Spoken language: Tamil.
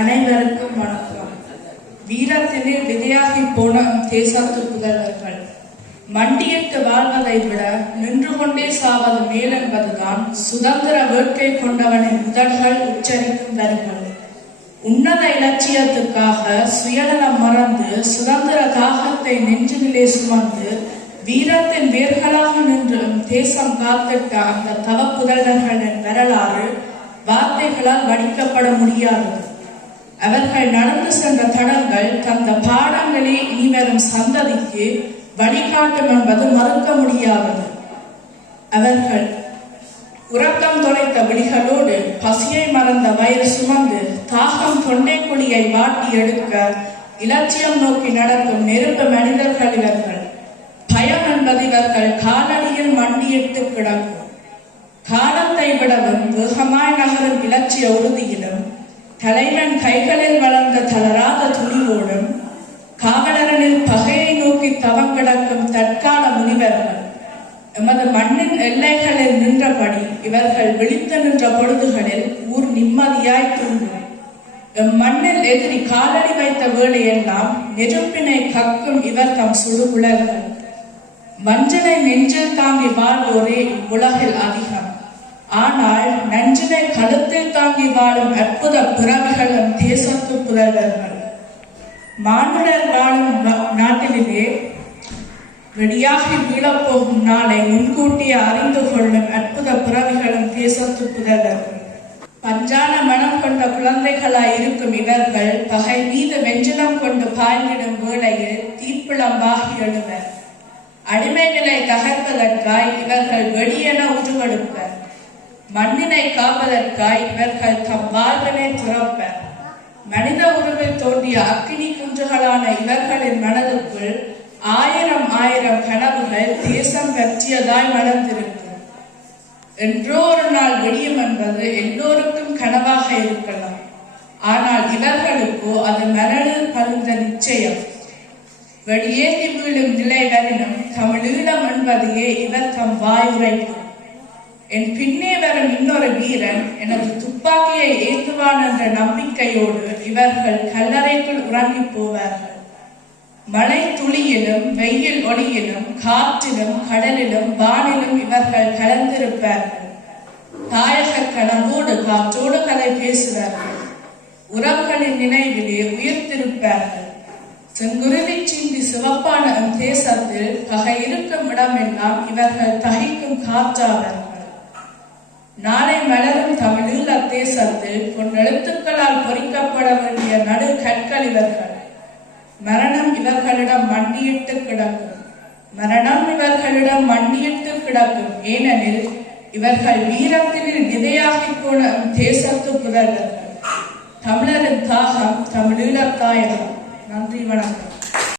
அனைவருக்கும் வணக்கம். வீரத்தினில் விதையாகி போன தேசத்து புதல்வர்கள் மண்டியிட்டு வாழ்வதை விட நின்று கொண்டே சாவது மேலென்பதுதான் சுதந்திர வேட்கை கொண்டவனின் முதல்கள் உச்சரிக்கும் வரிகள். உன்னத இலட்சியத்துக்காக சுயநலம் மறந்து சுதந்திர தாகத்தை நெஞ்சிலே சுமந்து வீரத்தின் வேர்களாக நின்று தேசம் காத்திட்ட அந்த தவ புதல்வர்களின் வரலாறு வார்த்தைகளால் வடிக்கப்பட முடியாதது. அவர்கள் நடந்து சென்ற தடங்கள் தந்த பாடங்களே இனிவரும் சந்ததிக்கு வழிகாட்டும் என்பது மறுக்க முடியாதது. அவர்கள் உறக்கம் தொலைத்த விழிகளோடு பசியை மறந்த வயிறு சுமந்து தாகம் தொண்டை குழியை வாட்டி எடுக்க இலட்சியம் நோக்கி நடக்கும் நெருப்பு மனிதர்கள் இவர்கள். பயம் என்பது இவர்கள் காலடியில் மண்டியிட்டு கிடக்கும். காலத்தை விடவும் வேகமாய் நகரும் இலட்சிய உறுதியிலும் தலைவன் கைகளில் வளர்ந்த தளராத துணிவோடும் காவலரனில் பகையை நோக்கி தவங்கிடக்கும் தற்கால முனிவர்கள். எமது மண்ணின் எல்லைகளில் நின்றபடி இவர்கள் விழித்து நின்ற பொழுதுகளில் ஊர் நிம்மதியாய் தூங்கும். எம் மண்ணில் எதிரி காலடி வைத்த வேளையெல்லாம் நெருப்பினை கக்கும் இவர் தம் சுடுகுழல்கள். மஞ்சளை நெஞ்சில் தாங்கி வாழ்வோரே உலகில் அதிகம். ஆனால் நஞ்சினை கழுத்தில் தாங்கி வாழும் அற்புத பிறவிகளும் தேசத்து புதல்வர்கள். மானுடர் வாழும் நாட்டிலே வெடியாகி வீழப்போகும் நாளை முன்கூட்டியே அறிந்து கொள்ளும் அற்புத பிறவிகளும் தேசத்து புதல்வர்கள். பஞ்சான மனம் கொண்ட குழந்தைகளாய் இருக்கும் இவர்கள் பகை மீது வெஞ்சினம் கொண்டு பாய்ந்திடும் வேளையில் தீப்பிளம்பாகி எழுவர். அடிமைகளை தகர்ப்பதற்காய் இவர்கள் வெடியென உருவெடுப்பர். மண்ணினை காப்பதற்காய் இவர்கள் தம் வாழ்வினை துறப்பர். மனித உருவில் தோன்றிய அக்கினி குன்றுகளான இவர்களின் மனதுக்குள் ஆயிரம் ஆயிரம் கனவுகள் தேசம் பற்றியதாய் மலர்ந்திருக்கும். என்றோ ஒரு நாள் விடியும் என்பது எல்லோருக்கும் கனவாக இருக்கலாம். ஆனால் இவர்களுக்கோ அது மனதில் பதிந்த நிச்சயம். வெளியேறி வீழும் நிலை வரினும் தமிழீழம் என்பதையே இவர் தம் வாயுரைக்கும். என் பின்னே வரும் இன்னொரு வீரன் எனது துப்பாக்கியை ஏற்றுவான் என்ற நம்பிக்கையோடு இவர்கள் கல்லறைக்குள் உறங்கி போவார்கள். மழை துளியிலும் வெயில் ஒளியிலும் காற்றிலும் கடலிலும் வானிலும் இவர்கள் கலந்திருப்பார்கள். தாயக கனவோடு காற்றோடு கதை பேசுவார்கள். உறவுகளின் நினைவிலே உயிர்த்திருப்பார்கள். செங்குருதி சிந்தி சிவப்பான தேசத்தில் பகை இருக்கும் இடமெல்லாம் இவர்கள் தகிக்கும் காற்றாவார்கள். நாளை மலரும் தமிழீழ தேசத்தில் பொன்னெழுத்துக்களால் பொறிக்கப்பட வேண்டிய நடு கற்கள் இவர்கள். மரணம் இவர்களிடம் மண்டியிட்டு கிடக்கும். மரணம் இவர்களிடம் மண்டியிட்டு கிடக்கும். ஏனெனில் இவர்கள் வீரத்தினில் விதையாகி போன தேசத்து புதல்வர்கள். தமிழரின் தாகம் தமிழீழத்தாயகம். நன்றி, வணக்கம்.